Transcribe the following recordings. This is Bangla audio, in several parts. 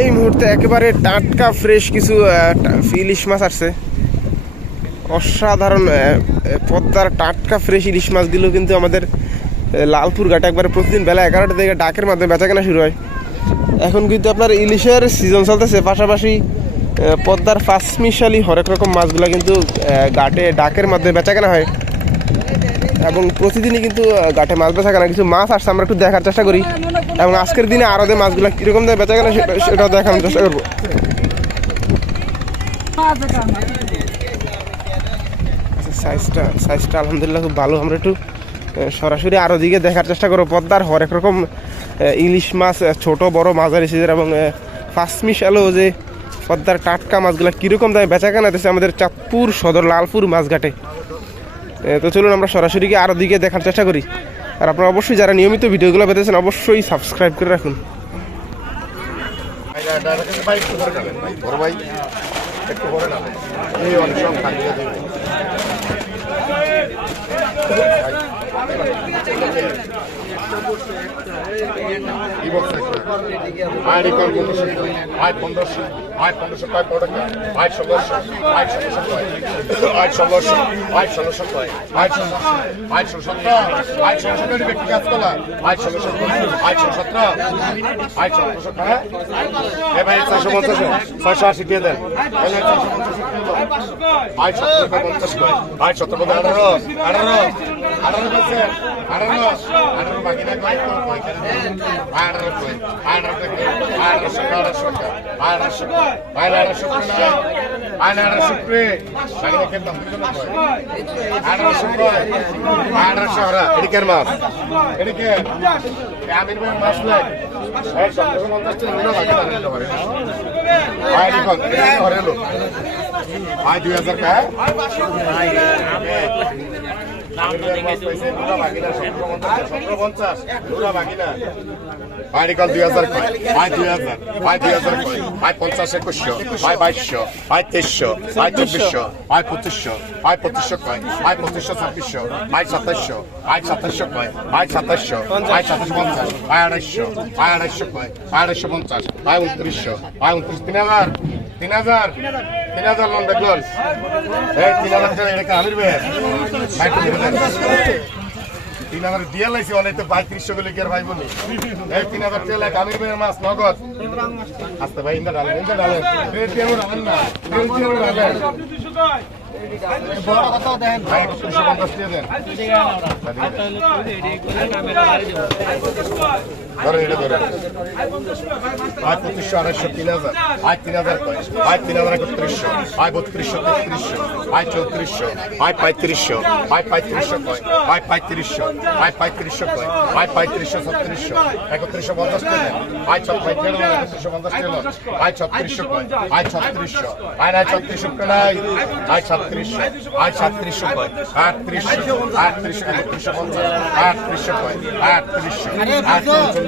এই মুহূর্তে একেবারে টাটকা ফ্রেশ কিছু ইলিশ মাছ আসছে। অসাধারণ পদ্মার টাটকা ফ্রেশ ইলিশ মাছগুলো কিন্তু আমাদের লালপুর ঘাটে একবারে প্রতিদিন বেলা এগারোটা থেকে ডাকের মাধ্যমে বেচা কেনা শুরু হয়। এখন কিন্তু আপনার ইলিশের সিজন চলতেছে। পাশাপাশি পদ্মার পাঁচমিশালি হরেক রকম মাছগুলো কিন্তু ঘাটে ডাকের মাধ্যমে বেচা কেনা হয়। এবং প্রতিদিনই কিন্তু ঘাটে মাছ বেচা কেনা কিছু মাছ আসছে আমরা একটু দেখার চেষ্টা করি। এবং আজকের দিনে আরও যে মাছগুলো কীরকম দামে বেচা কেনা সেটা- সেটাও দেখানোর চেষ্টা করব। আচ্ছা, সাইজটা সাইজটা আলহামদুলিল্লাহ খুব ভালো। আমরা একটু সরাসরি আরও দিকে দেখার চেষ্টা করব। পদ্মার হরেক রকম ইলিশ মাছ ছোট বড় মাঝারি সিজের এবং ফাঁসমিশ আলো যে পদ্মার টাটকা মাছগুলো কীরকম দামে বেচা কেনা আমাদের চাঁদপুর সদর লালপুর মাছঘাটে তো চলুন আমরা সরাসরি গিয়ে আরও দিকে দেখার চেষ্টা করি আর আপনারা অবশ্যই যারা নিয়মিত ভিডিওগুলো পেতেছেন অবশ্যই সাবস্ক্রাইব করে রাখুন ভাই বলছে আয় রেকর্ড পনেরোশো আয় পনেরোশো আয় পনেরোশো কয় টাকা আয় ষোলোশো আয় ষোলোশো কয় আয় ষোলোশো আয় ষোলোশো কয় আয় ষোলোশো আয় ষোলোশো আয় ষোলোশো কয় ব্যক্তি কাজ কলা আয় ষোলোশো আয় ষোলোশো আয় ষোলোশো কয় এ ভাই চারশো পঞ্চাশ ছয়শো আশি দিয়ে দেন আঠারো আঠারো বলছে আঠারো আঠারো বাকি কয় আঠারো আঠারো থেকে আঠারোশো আঠারোশো আঠারোশো আঠারোশো আঠারোশো বাকি কেন আঠারোশো আঠারোশো হরা এদিকের মাছ। এদিকে। আমির ভাই মাছ নাই। সতেরোশো পঞ্চাশ টাকা। লোক আয় দুই হাজার কয় আয় দুই হাজার আয় দুই হাজার কয় আয় পঞ্চাশ একুশশো আয় বাইশশো আয় তেইশশো আয় চব্বিশশো আয় পঁচিশশো আয় পঁচিশশো কয় আয় পঁচিশশো ছাব্বিশশো আয় সাতাশশো আয় সাতাশশো কয় আয় সাতাশশো আয় সাতাশ পঞ্চাশ আয় আড়াইশো আয় আড়াইশো কয় আয় আড়াইশো পঞ্চাশ আয় উনত্রিশশো আয় উনত্রিশ তিন হাজার তিন হাজার তিন হাজার লোন দেখলেন। এই তিন হাজার টাকা এটা আমির ভাই তিন হাজার দিয়ে লাইছি, অনেক তো পঁয়ত্রিশশো গুলি কি আর ভাই বলি। এই তিন হাজার টাকা ভাইয়ের আস্তে ভাই দিয়ে দেন। ধরে, এটা ধরে। আয় পঁচিশশো, আড়াইশো, তিন হাজার। আয় তিন হাজার আয় তিন হাজার একত্রিশশো। আয় বত্রিশশো, তেত্রিশশো। আয় চৌত্রিশশো। আয় পঁয়ত্রিশশো। আয় পঁয়ত্রিশশো কয়? আয় পঁয়ত্রিশশো। আয় পঁয়ত্রিশশো কয়? আয় পঁয়ত্রিশশো, ছত্রিশশো। একত্রিশশো পঞ্চাশ টাকা আয় ছত্রিশ একত্রিশশো পঞ্চাশ টাকা আয় ছত্রিশশো কয়? আয় ছত্রিশশো। আয় নাই ছত্রিশশো নাই। আয় ছত্রিশশো। আয় ছত্রিশশো কয়? আটত্রিশশো। আটত্রিশশো, একত্রিশশো পঞ্চাশ। আটত্রিশশো কয়? আটত্রিশশো। আটত্রিশ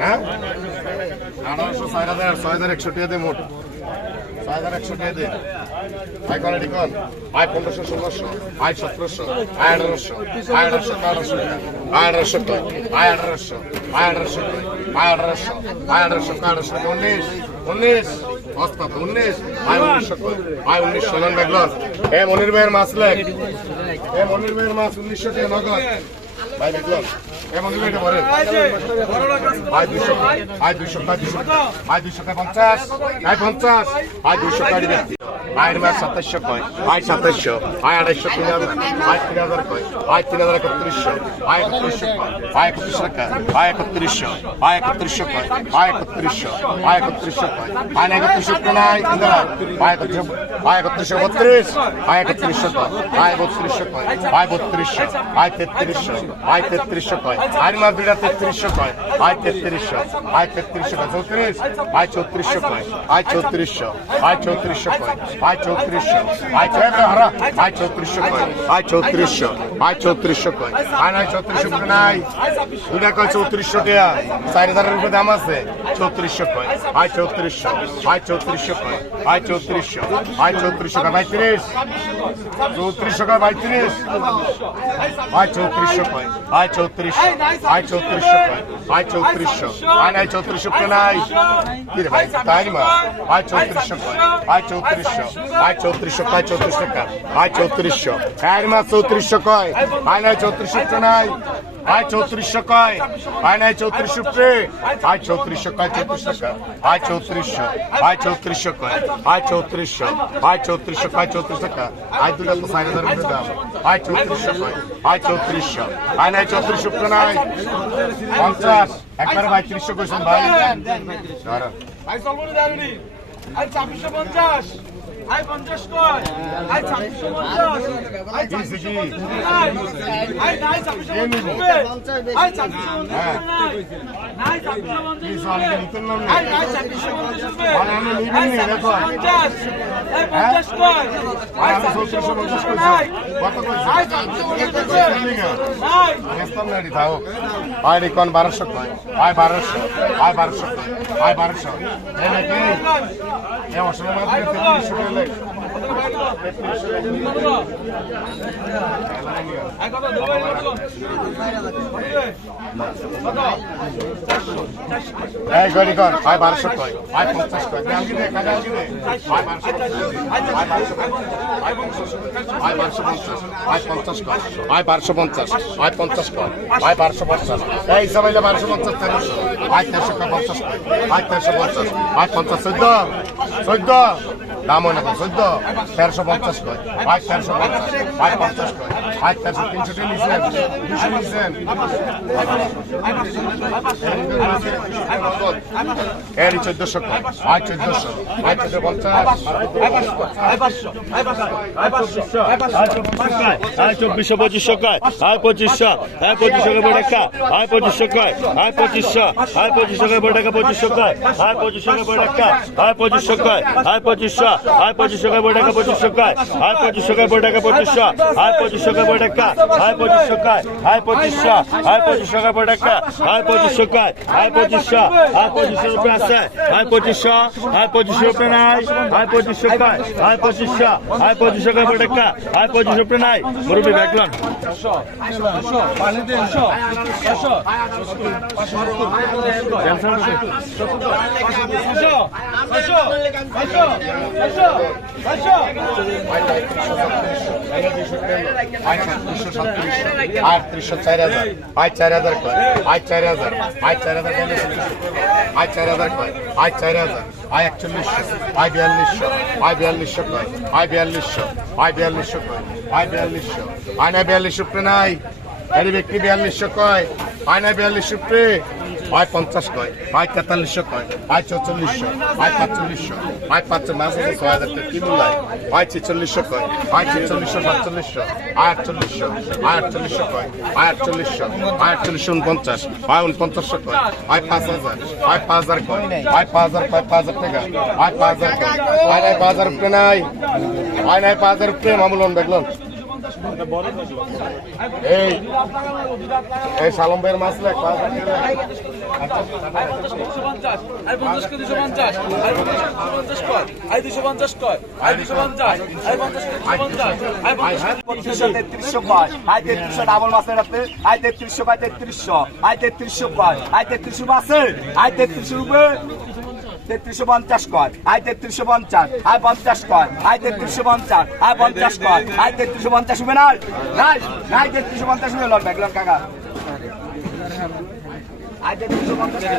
হ্যাঁ? আঠারোশো চার হাজার, ছয় হাজার একশো টাকা দে মোট। ছয় হাজার একশো টাকা দে। আয় কোয়ালিটি কন আয় পনেরোশো, ষোলোশো আয় সতেরোশো আয় আঠারোশো আয় আঠারোশো আঠারোশো আয় আঠারোশো আয় আঠারোশো আয় আঠারোশো আয় আঠারোশো আয় আঠারোশো আঠারোশো উনিশ উনিশ অস্তাত উনিশ আয় উনিশশো আয় উনিশশো নন নগদ। ভাই দেখলাম পঞ্চাশ পঞ্চাশ আয়ের মাস সাতাশশো কয়, আয় সাতাশশো, আয় আড়াইশো তিন হাজার, আয় তিন হাজার কয়, আয় তিন হাজার একত্রিশশো, আয় একত্রিশশো কয়, আয় একত্রিশ টাকা, আয় একত্রিশশো আয় একত্রিশশো কয়, আয় একত্রিশশো আয় একত্রিশশো কয়, আয় একত্রিশশো নাই, ইন্দিরা, আয় একত্রিশশো আয় একত্রিশশো বত্রিশ, আয় একত্রিশশো কয়, আয় বত্রিশশো কয়, আয় বত্রিশশো, আয় তেত্রিশশো আয় তেত্রিশশো কয় আয় মাস দুইটা তেত্রিশশো কয়, আয় তেত্রিশশো আয় তেত্রিশশো কয়, চৌত্রিশ, আয় চৌত্রিশশো কয়, আয় চৌত্রিশশো আয় চৌত্রিশশো কয়। আয় চৌত্রিশশো আয় চৌত্রিশ হারা আয় চৌত্রিশশো কয় আয় চৌত্রিশশো আয় চৌত্রিশশো কয় আয় নাই চৌত্রিশশো নাই দুটা কয় চৌত্রিশশো টাকা চার হাজারের উপরে দাম আছে চৌত্রিশশো কয় আয় চৌত্রিশশো আয় চৌত্রিশশো কয় আয় চৌত্রিশশো আয় চৌত্রিশশো কয় বাইত্রিশ চৌত্রিশশো কয় বাইত্রিশ আয় চৌত্রিশশো কয় আয় চৌত্রিশশো আয় চৌত্রিশশো কয় আয় চৌত্রিশশো আয় নাই চৌত্রিশশো কে নাই কি রে ভাই তাই মা আয় চৌত্রিশশো কয় আয় আয় চৌত্রিশশো কয় চৌত্রিশ টাকা আয় চৌত্রিশশো। আয় মা, চৌত্রিশশো কয়। আয় নাই, চৌত্রিশশো নাই। আয় চৌত্রিশশো কয়। আয় নাই, চৌত্রিশশো প্রে আয় চৌত্রিশশো কয় চৌত্রিশ টাকা আয় চৌত্রিশশো। আয় চৌত্রিশশো কয়। আয় চৌত্রিশশো। আয় চৌত্রিশশো কয় চৌত্রিশ টাকা আয় দুটা তো চার হাজার দাম আয় চৌত্রিশশো কয়। আয় চৌত্রিশশো। আয় নাই, চৌত্রিশশো প্রে নাই। পঞ্চাশ। একবার বাইত্রিশশো কইছেন, ভাই। ধরো। আই আই ছাব্বিশশো পঞ্চাশ। আই পঞ্চাশ কয় আই ছাব্বিশশো পঞ্চাশ। আই কি হইছে কি? আই নাই ছাব্বিশশো পঞ্চাশ আই ছাব্বিশশো পঞ্চাশ নাই। ছাব্বিশশো পঞ্চাশ আই নাই ছাব্বিশশো পঞ্চাশ আই দেখো। পঞ্চাশ। আই পঞ্চাশ কয় আমি চৌত্রিশশো পঞ্চাশ কইছি আই ছাব্বিশশো পঞ্চাশ নাই। ব্যস্তাম নিকন বারোশো আয় বারোশো আয় বারোশো আয় বারোশো বারোশো কয় আয় পঞ্চাশ কয় আয় বারোশো পঞ্চাশ বারোশো পঞ্চাশ। কয় আয় বারোশো পঞ্চাশ। এই সবাই বারোশো পঞ্চাশ, তেরোশো। আয় তেরোশো পঞ্চাশ আয় তেরোশো পঞ্চাশ। আয় পঞ্চাশ, চোদ্দ। চোদ্দ। দাম হয় না চোদ্দ তেরোশো পঞ্চাশ কয়। আয় তেরোশো পঞ্চাশ আয় পঞ্চাশ কয়। তেরোশো তিনশো টি নিছেন দুশো এর চোদ্দশো আয় চোদ্দশো। আয় চোদ্দ পঞ্চাশ। চব্বিশশো পঁচিশশো কয় আয় পঁচিশশো। আয় পঁচিশশো কয় টাকা আয় পঁচিশশো কয় আয় পঁচিশশো। আয় পঁচিশশো কয় টাকা পঁচিশশো কয় আয় পঁচিশশো কয় টাকা আয় পঁচিশশো কয় আয় পঁচিশশো। আয় পঁচিশশো কয় টাকা পঁচিশশো কয় আয় পঁচিশশো কয় টাকা পঁচিশশো? আয় পঁচিশশো কয় টাকা আয় পঁচিশশো কয় আয় পঁচিশশো আয় পঁচিশশো কয় টাকা আয় পঁচিশশো কয় আয় পঁচিশশো আয় পঁচিশশো রুপে আছে আয় পঁচিশশো আয় পঁচিশশো রুপে নাই আয় পঁচিশশো কয় আয় পঁচিশশো আয় পঁচিশশো কয় টাকা আয় পঁচিশশো রুপে নাই মুরব্বী ব্যাকলন আটত্রিশশো চার হাজার, আয় চার হাজার কয় আয় চার হাজার, আয় চার হাজার, আয় চার হাজার কয় আয় চার হাজার, আয় একচল্লিশশো আয় বিয়াল্লিশশো আয় বিয়াল্লিশশো কয় আয় বিয়াল্লিশশো আয় বিয়াল্লিশশো কয় আয় বিয়াল্লিশশো আয় না বিয়াল্লিশ প্রে নাই ব্যক্তি বিয়াল্লিশশো কয় আয় না বিয়াল্লিশ প্রে আয় পঞ্চাশ কয় আয় তেতাল্লিশশো কয় আয় চৌচল্লিশশো আয় পাঁচচল্লিশশো আয় পাঁচ মাস আছে ছয় হাজার টাকা। কি মূল্যায়? আয় ছেচল্লিশশো কয় আয় ছেচল্লিশশো, সাতচল্লিশশো আয় আটচল্লিশশো আয় আটচল্লিশশো কয় আয় আটচল্লিশশো আয় আটচল্লিশশো উনপঞ্চাশ আয় উনপঞ্চাশশো কয় আয় পাঁচ হাজার আয় পাঁচ হাজার কয় আয় পাঁচ হাজার কয় পাঁচ হাজার টাকা আয় পাঁচ হাজার কয়। আয় নাই, পাঁচ হাজার উপরে নাই আয় নাই, পাঁচ হাজার উপরে মামুলন দেখলাম এই এই সালম ভাইয়ের মাছ পঁচিশশো তেত্রিশশো কয় আয় তেত্রিশশো ডাবল রাতে আয় তেত্রিশশো কয় তেত্রিশশো আয় তেত্রিশশো কয় আয় তেত্রিশশো মাসে আয় রুপে তেত্রিশশো পঞ্চাশ কয় আয় তেত্রিশশো পঞ্চাশ আয় পঞ্চাশ কয় আয় তেত্রিশশো পঞ্চাশ আয় পঞ্চাশ কয় আয় তেত্রিশশো পঞ্চাশ রুপে নাই নাই তেত্রিশশো পঞ্চাশ রুপে লড় ব্যাগলন কাকা। আয় তেত্রিশশো পঞ্চাশ না।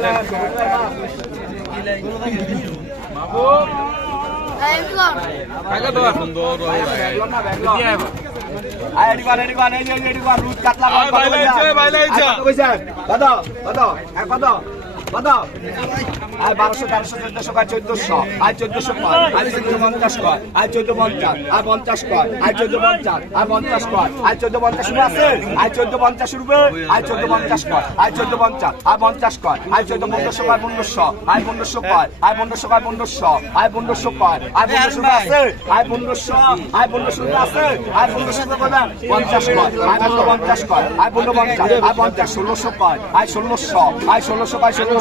কত কত? কত আয় বারোশো তেরোশো চোদ্দশো কয় চোদ্দশো আয় চোদ্দশো কয় আয় চোদ্দ পঞ্চাশ কয় আয় চোদ্দ পঞ্চাশ আয় পঞ্চাশ কয় আয় চোদ্দ পঞ্চাশ আয় পঞ্চাশ কয় আয় চোদ্দ পঞ্চাশ রুপে আছে আয় চোদ্দ পঞ্চাশ রুপে আয় চোদ্দ পঞ্চাশ কয় আয় চোদ্দ পঞ্চাশ আয় পঞ্চাশ কয় আয় চোদ্দ পনেরোশো কয় পনেরোশো আয় পনেরোশো কয় আয় পনেরোশো কয় পনেরোশো আয় পনেরোশো কয় আয় পনেরোশো আছে আয় পনেরোশো আয় পনেরোশো আছে আয় পনেরোশো পঞ্চাশ কয় আয় পনেরো পঞ্চাশ কয় আয় পনেরো পঞ্চাশ আয় ষোলোশো কয় আয় ষোলোশো আয় ষোলোশো কয় ষোলোশো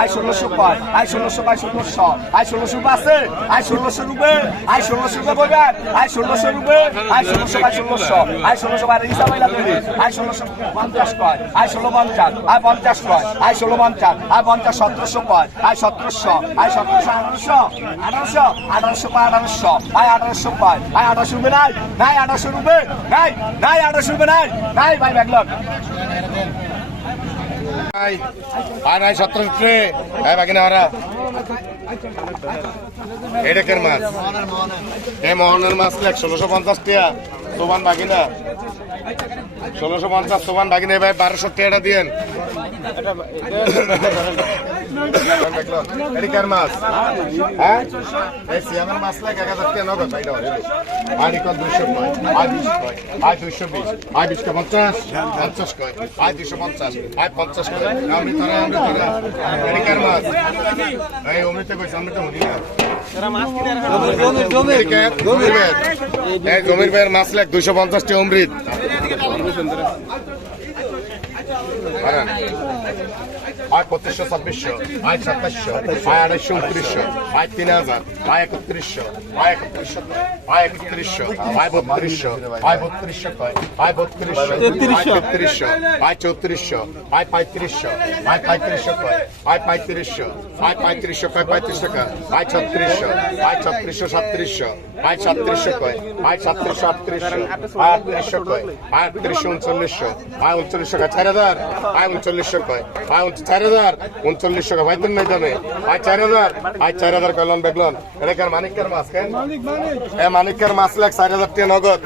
আয় ষোলোশো কয়। আয় ষোলোশো কয় ষোলোশো আয় ষোলোশো আছে? আয় ষোলোশো রুপে। আয় ষোলোশো রুপে বলবেন আয় ষোলোশো রুপে। আয় ষোলোশো কয় ষোলোশো আয় ষোলোশো কয় হিসাব হইলা তৈরি আয় ষোলোশো পঞ্চাশ কয়। আয় ষোলো পঞ্চাশ। আয় পঞ্চাশ কয়। আয় ষোলো পঞ্চাশ। আয় পঞ্চাশ সতেরোশো কয়। আয় সতেরোশো। আয় সতেরোশো আঠারোশো। আঠারোশো। আঠারোশো কয় আঠারোশো। আয় আঠারোশো কয়। আয় আঠারোশো রুপে নাই। নাই আঠারোশো রুপে। নাই। নাই আঠারোশো রুপে নাই। নাই ভাই ব্যাগলট আই আর নাই সতেরো ট্রে হ্যাঁ বাকি না ওরা এটা মাছ। এ মোহনের মাছ লেখ ষোলোশো পঞ্চাশ টিয়া? সোমান বাকি না ষোলোশো পঞ্চাশ সোমান বাকি নেই ভাই বারোশো টিয়াটা দিয়েন। এটি কার মাছ। হ্যাঁ? মাছ লাগ এক হাজার টিয়া নগদ ভাই আনি কল দুশো কয় আয় দুশো কয়? আয় দুশো বিশ? আয় বিশ পঞ্চাশ? পঞ্চাশ কয়? আয় দুশো পঞ্চাশ? আয় পঞ্চাশ কয়? আমি তোরা মাছ। এই অমৃত কইছে, অমৃত হনি না। মাছ লাগ দুইশো পঞ্চাশটি অমৃত। আয় পঁচিশশো ছাব্বিশশো আয় সাতাশশো আয় আড়াইশো উনত্রিশশো আয় তিন হাজার আয় একত্রিশশো আয় একত্রিশশো আয় একত্রিশশো আয় বত্রিশশো আয় বত্রিশশো আয় বত্রিশশো তেত্রিশশো তেত্রিশশো আয় চৌত্রিশশো আয় পঁয়ত্রিশশো আয় পঁয়ত্রিশশো আয় পঁয়ত্রিশশো আয় পঁয়ত্রিশশো কয় পঁয়ত্রিশ টাকা আয় ছত্রিশশো আয় ছত্রিশশো সাতত্রিশশো আয় সাতত্রিশশো কয় আয় সাতত্রিশশো আটত্রিশশো আয় আটত্রিশশো কয় আয় আটত্রিশশো উনচল্লিশশো আয় উনচল্লিশশো কয় চার হাজার আয় উনচল্লিশশো কয় আয় চার হাজার। উনচল্লিশশো কয় ভাই তুমি ময়দানে আয় চার হাজার। আজ চার হাজার কলন বেগলন এটা কার মানিকার মাছ কেন? এ মানিকার মাছ লাগ চার হাজার টাকা নগদ।